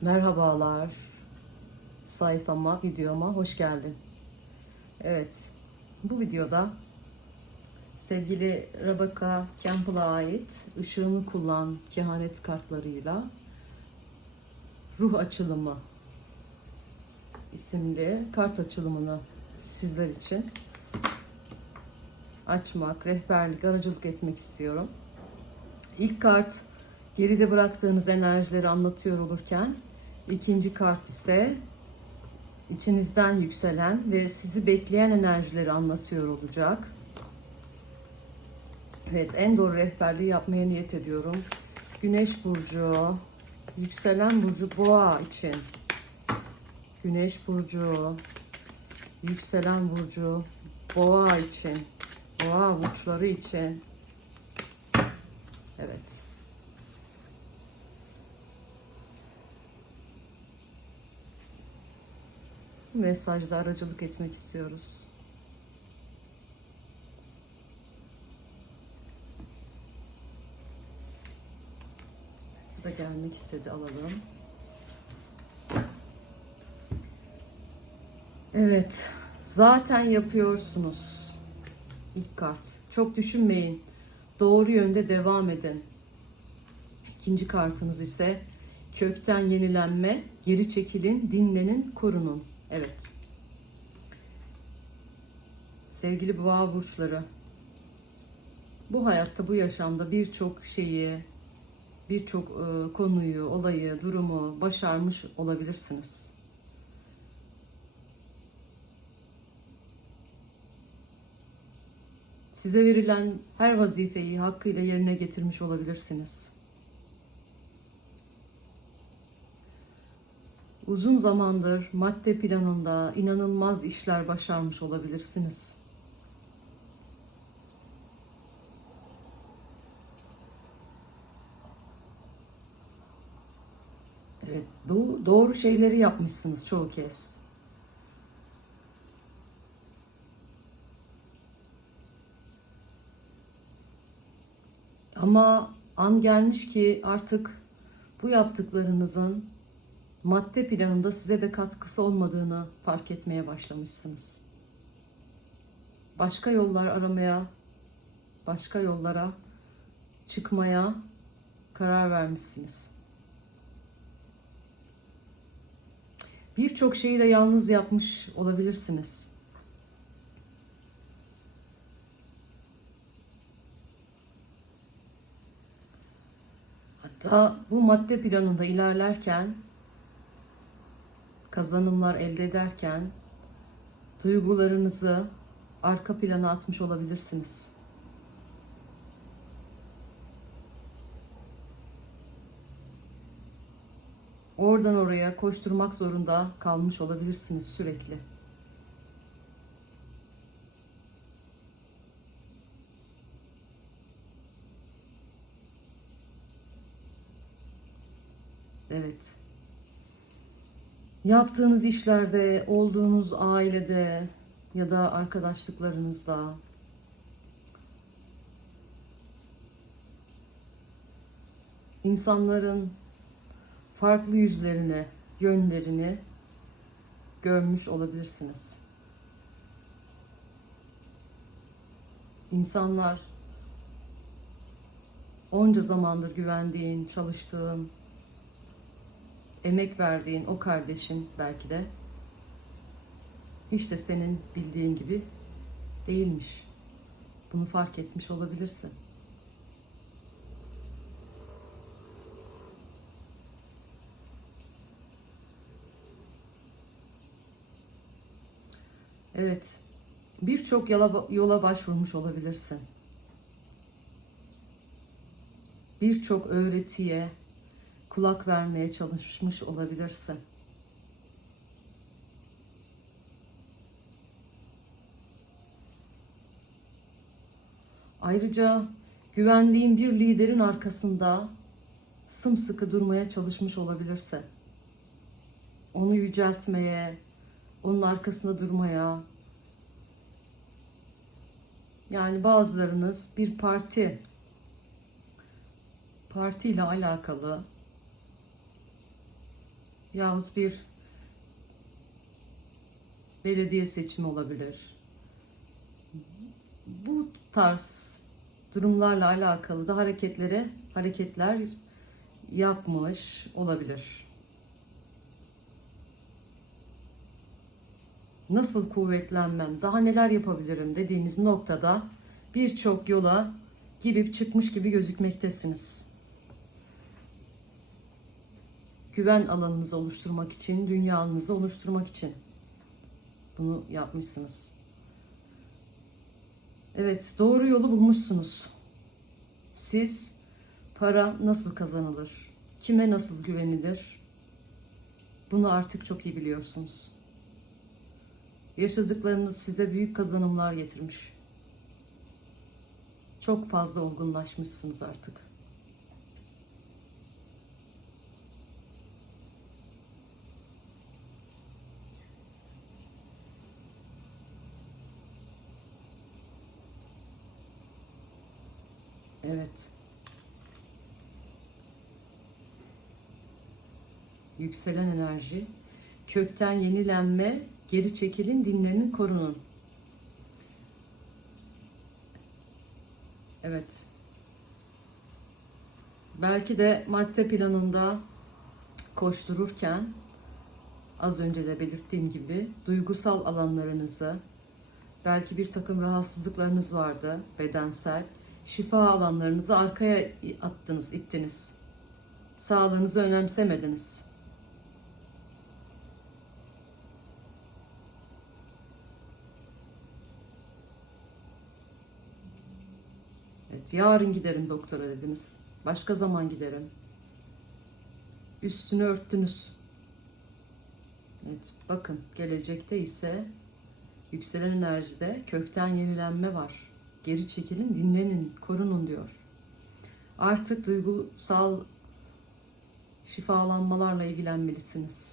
Merhabalar. Sayfama, videoma hoş geldin. Evet, bu videoda sevgili Rebecca Campbell'a ait Işığını Kullan kehanet kartlarıyla Ruh Açılımı isimli kart açılımını sizler için açmak, rehberlik, aracılık etmek istiyorum. İlk kart geride bıraktığınız enerjileri anlatıyor olurken ikinci kart ise içinizden yükselen ve sizi bekleyen enerjileri anlatıyor olacak. Evet, en doğru rehberliği yapmaya niyet ediyorum. Güneş burcu, yükselen burcu boğa için. Güneş burcu, yükselen burcu boğa için. Boğa burçları için. Evet. Mesajda aracılık etmek istiyoruz. Da gelmek istedi alalım. Evet. Zaten yapıyorsunuz. İlk kart. Çok düşünmeyin. Doğru yönde devam edin. İkinci kartınız ise kökten yenilenme, geri çekilin, dinlenin, korunun. Evet. Sevgili boğa burçları. Bu hayatta, bu yaşamda birçok şeyi, birçok e, konuyu, olayı, durumu başarmış olabilirsiniz. Size verilen her vazifeyi hakkıyla yerine getirmiş olabilirsiniz. Uzun zamandır madde planında inanılmaz işler başarmış olabilirsiniz. Evet, doğru, şeyleri yapmışsınız çoğu kez. Ama an gelmiş ki artık bu yaptıklarınızın madde planında size de katkısı olmadığını fark etmeye başlamışsınız. Başka yollar aramaya, başka yollara çıkmaya karar vermişsiniz. Birçok şeyi de yalnız yapmış olabilirsiniz. Hatta bu madde planında ilerlerken kazanımlar elde ederken duygularınızı arka plana atmış olabilirsiniz. Oradan oraya koşturmak zorunda kalmış olabilirsiniz sürekli. Evet yaptığınız işlerde, olduğunuz ailede ya da arkadaşlıklarınızda insanların farklı yüzlerini, yönlerini görmüş olabilirsiniz. İnsanlar onca zamandır güvendiğin, çalıştığın, emek verdiğin o kardeşin belki de hiç de senin bildiğin gibi değilmiş. Bunu fark etmiş olabilirsin. Evet, birçok yola, başvurmuş olabilirsin. Birçok öğretiye, kulak vermeye çalışmış olabilirsin. Ayrıca güvendiğin bir liderin arkasında sımsıkı durmaya çalışmış olabilirsin. Onu yüceltmeye, onun arkasında durmaya. Yani bazılarınız bir parti partiyle alakalı yahut bir belediye seçimi olabilir. Bu tarz durumlarla alakalı da hareketlere hareketler yapmış olabilir. Nasıl kuvvetlenmem, daha neler yapabilirim dediğiniz noktada birçok yola girip çıkmış gibi gözükmektesiniz. Güven alanınızı oluşturmak için, dünyanızı oluşturmak için bunu yapmışsınız. Evet, doğru yolu bulmuşsunuz. Siz para nasıl kazanılır? Kime nasıl güvenilir? Bunu artık çok iyi biliyorsunuz. Yaşadıklarınız size büyük kazanımlar getirmiş. Çok fazla olgunlaşmışsınız artık. Evet. Yükselen enerji, kökten yenilenme, geri çekilin, dinlenin, korunun. Evet. Belki de madde planında koştururken az önce de belirttiğim gibi duygusal alanlarınızı belki bir takım rahatsızlıklarınız vardı bedensel şifa alanlarınızı arkaya attınız, ittiniz. Sağlığınızı önemsemediniz. Evet, yarın giderim doktora dediniz. Başka zaman giderim. Üstünü örttünüz. Evet, bakın gelecekte ise yükselen enerjide kökten yenilenme var. Geri çekilin, dinlenin, korunun diyor. Artık duygusal şifalanmalarla ilgilenmelisiniz.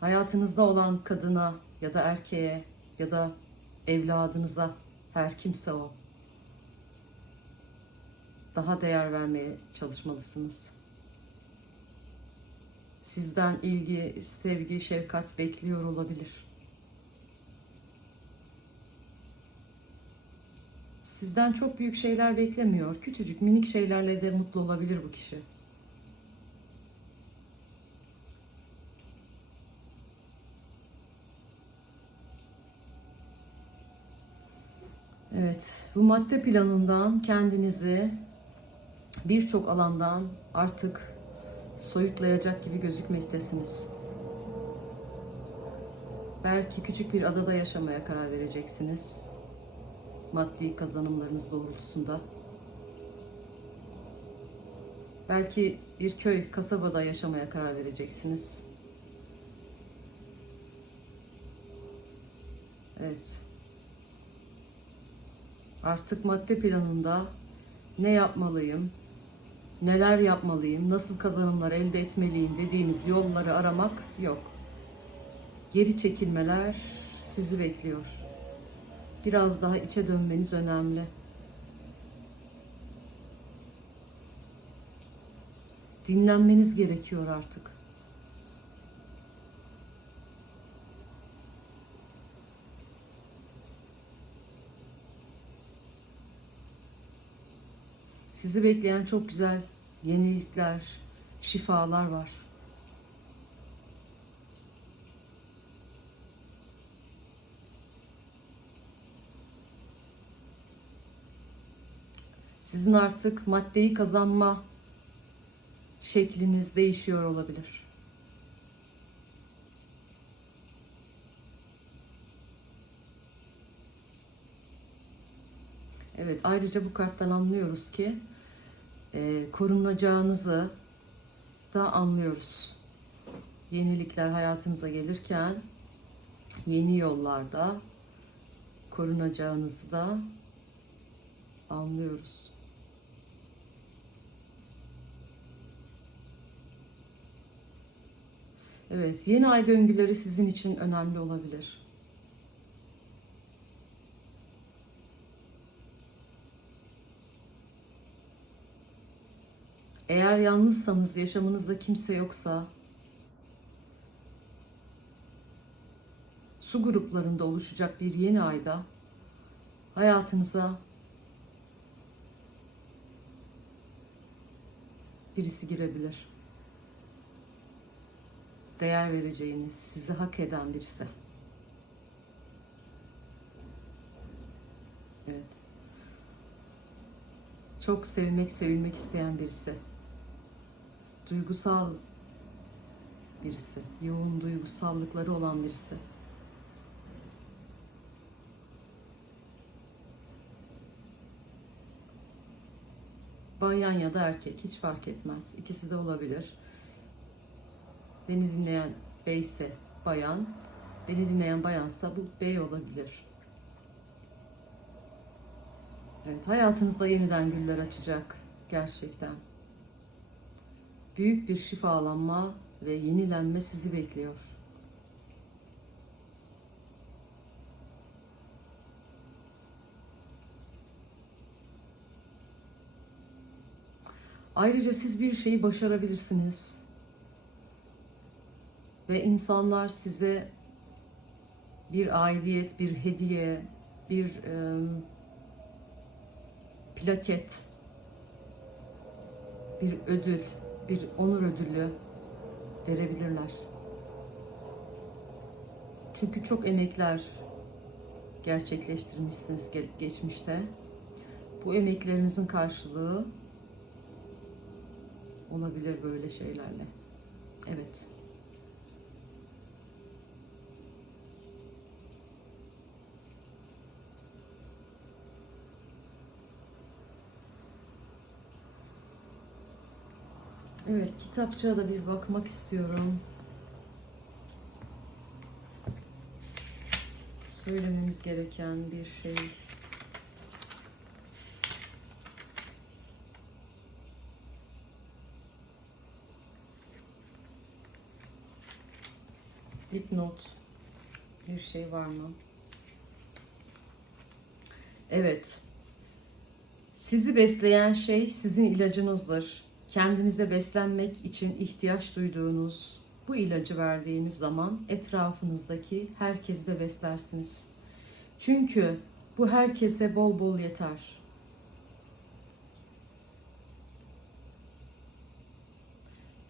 Hayatınızda olan kadına ya da erkeğe ya da evladınıza her kimse o daha değer vermeye çalışmalısınız. Sizden ilgi, sevgi, şefkat bekliyor olabilir. Sizden çok büyük şeyler beklemiyor. Küçücük, minik şeylerle de mutlu olabilir bu kişi. Evet, bu madde planından kendinizi birçok alandan artık soyutlayacak gibi gözükmektesiniz. Belki küçük bir adada yaşamaya karar vereceksiniz. Maddi kazanımlarınız doğrultusunda. Belki bir köy, kasabada yaşamaya karar vereceksiniz. Evet. Artık madde planında ne yapmalıyım, neler yapmalıyım, nasıl kazanımlar elde etmeliyim dediğiniz yolları aramak yok. Geri çekilmeler sizi bekliyor. Biraz daha içe dönmeniz önemli. Dinlenmeniz gerekiyor artık. Sizi bekleyen çok güzel yenilikler, şifalar var. Sizin artık maddeyi kazanma şekliniz değişiyor olabilir. Evet, ayrıca bu karttan anlıyoruz ki e, korunacağınızı da anlıyoruz. Yenilikler hayatınıza gelirken yeni yollarda korunacağınızı da anlıyoruz. Evet, yeni ay döngüleri sizin için önemli olabilir. Eğer yalnızsanız, yaşamınızda kimse yoksa su gruplarında oluşacak bir yeni ayda hayatınıza birisi girebilir. Değer vereceğiniz, sizi hak eden birisi. Evet. Çok sevmek, sevilmek isteyen birisi. Duygusal birisi. Yoğun duygusallıkları olan birisi. Bayan ya da erkek hiç fark etmez. İkisi de olabilir. Beni dinleyen bey ise bayan, beni dinleyen bayansa bu bey olabilir. Evet, hayatınızda yeniden güller açacak gerçekten. Büyük bir şifalanma ve yenilenme sizi bekliyor. Ayrıca siz bir şeyi başarabilirsiniz. Ve insanlar size bir aidiyet, bir hediye, bir e, plaket, bir ödül, bir onur ödülü verebilirler. Çünkü çok emekler gerçekleştirmişsiniz ge- geçmişte. Bu emeklerinizin karşılığı olabilir böyle şeylerle. Evet. Evet, kitapçığa da bir bakmak istiyorum. Söylememiz gereken bir şey. Dipnot bir şey var mı? Evet. Sizi besleyen şey sizin ilacınızdır. Kendinize beslenmek için ihtiyaç duyduğunuz bu ilacı verdiğiniz zaman etrafınızdaki herkesi de beslersiniz. Çünkü bu herkese bol bol yeter.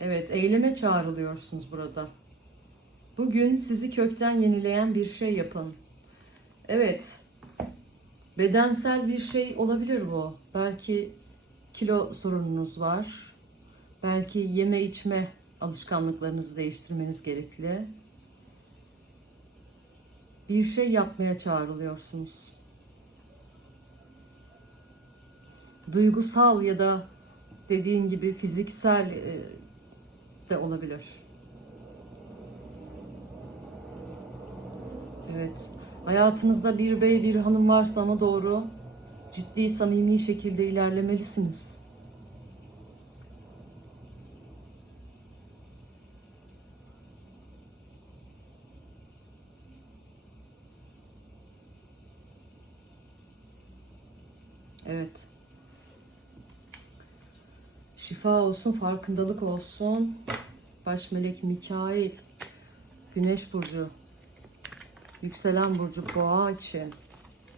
Evet, eyleme çağrılıyorsunuz burada. Bugün sizi kökten yenileyen bir şey yapın. Evet, bedensel bir şey olabilir bu. Belki kilo sorununuz var. Belki yeme içme alışkanlıklarınızı değiştirmeniz gerekli. Bir şey yapmaya çağrılıyorsunuz. Duygusal ya da dediğin gibi fiziksel e, de olabilir. Evet. Hayatınızda bir bey bir hanım varsa ona doğru ciddi samimi şekilde ilerlemelisiniz. Evet. Şifa olsun, farkındalık olsun. Baş melek Mikail, Güneş burcu, yükselen burcu Boğa için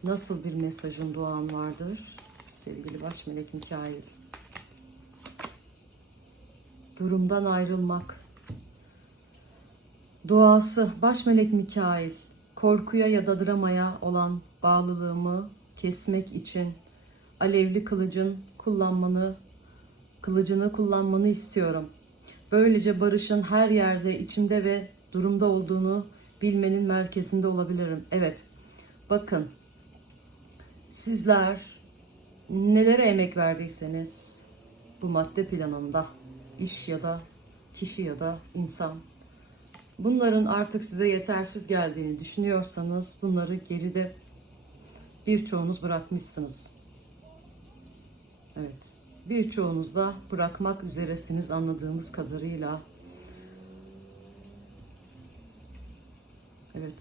nasıl bir mesajın duan vardır? Sevgili baş melek Mikail. Durumdan ayrılmak. Duası baş melek Mikail. Korkuya ya da dramaya olan bağlılığımı kesmek için alevli kılıcın kullanmanı kılıcını kullanmanı istiyorum. Böylece barışın her yerde içimde ve durumda olduğunu bilmenin merkezinde olabilirim. Evet. Bakın. Sizler nelere emek verdiyseniz bu madde planında iş ya da kişi ya da insan bunların artık size yetersiz geldiğini düşünüyorsanız bunları geride birçoğunuz bırakmışsınız. Evet. Birçoğunuz da bırakmak üzeresiniz anladığımız kadarıyla. Evet.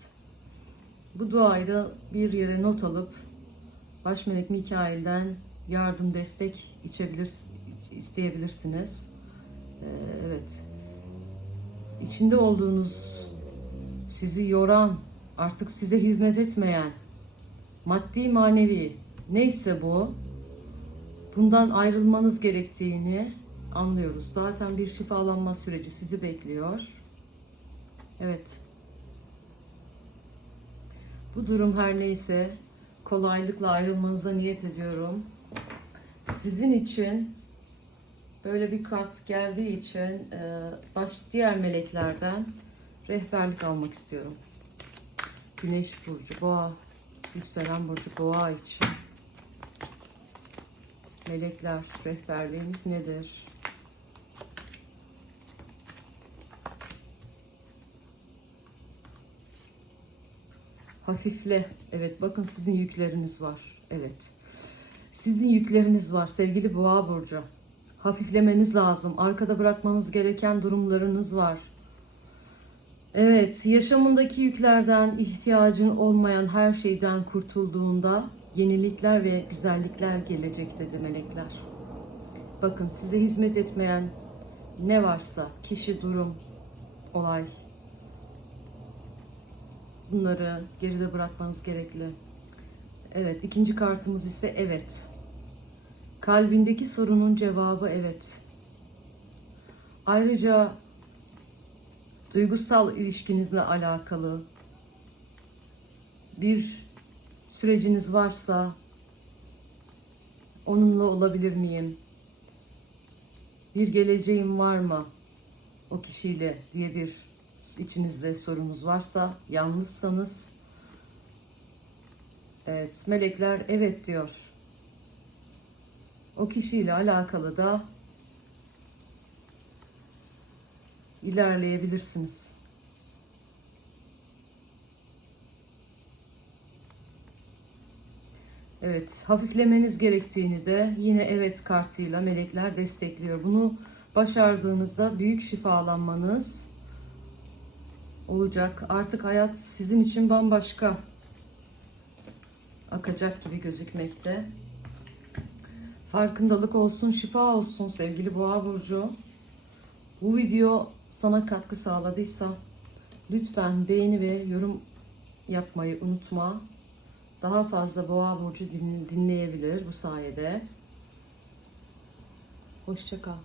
Bu duayı da bir yere not alıp Baş Melek Mikail'den yardım, destek içebilir, isteyebilirsiniz. Ee, evet. İçinde olduğunuz sizi yoran, artık size hizmet etmeyen, maddi manevi neyse bu, bundan ayrılmanız gerektiğini anlıyoruz. Zaten bir şifalanma süreci sizi bekliyor. Evet. Bu durum her neyse kolaylıkla ayrılmanıza niyet ediyorum. Sizin için böyle bir kart geldiği için e, baş diğer meleklerden rehberlik almak istiyorum. Güneş burcu, boğa, yükselen burcu boğa için melekler rehberliğimiz nedir? Hafifle. Evet bakın sizin yükleriniz var. Evet. Sizin yükleriniz var sevgili boğa burcu. Hafiflemeniz lazım. Arkada bırakmanız gereken durumlarınız var. Evet, yaşamındaki yüklerden, ihtiyacın olmayan her şeyden kurtulduğunda yenilikler ve güzellikler gelecek dedi melekler. Bakın size hizmet etmeyen ne varsa, kişi, durum, olay, bunları geride bırakmanız gerekli. Evet, ikinci kartımız ise evet. Kalbindeki sorunun cevabı evet. Ayrıca duygusal ilişkinizle alakalı bir süreciniz varsa onunla olabilir miyim? Bir geleceğim var mı o kişiyle diye bir içinizde sorunuz varsa, yalnızsanız evet melekler evet diyor. O kişiyle alakalı da ilerleyebilirsiniz. Evet, hafiflemeniz gerektiğini de yine evet kartıyla melekler destekliyor. Bunu başardığınızda büyük şifalanmanız olacak. Artık hayat sizin için bambaşka akacak gibi gözükmekte. Farkındalık olsun, şifa olsun sevgili Boğa burcu. Bu video sana katkı sağladıysa lütfen beğeni ve yorum yapmayı unutma. Daha fazla Boğa burcu din- dinleyebilir bu sayede. Hoşça kal.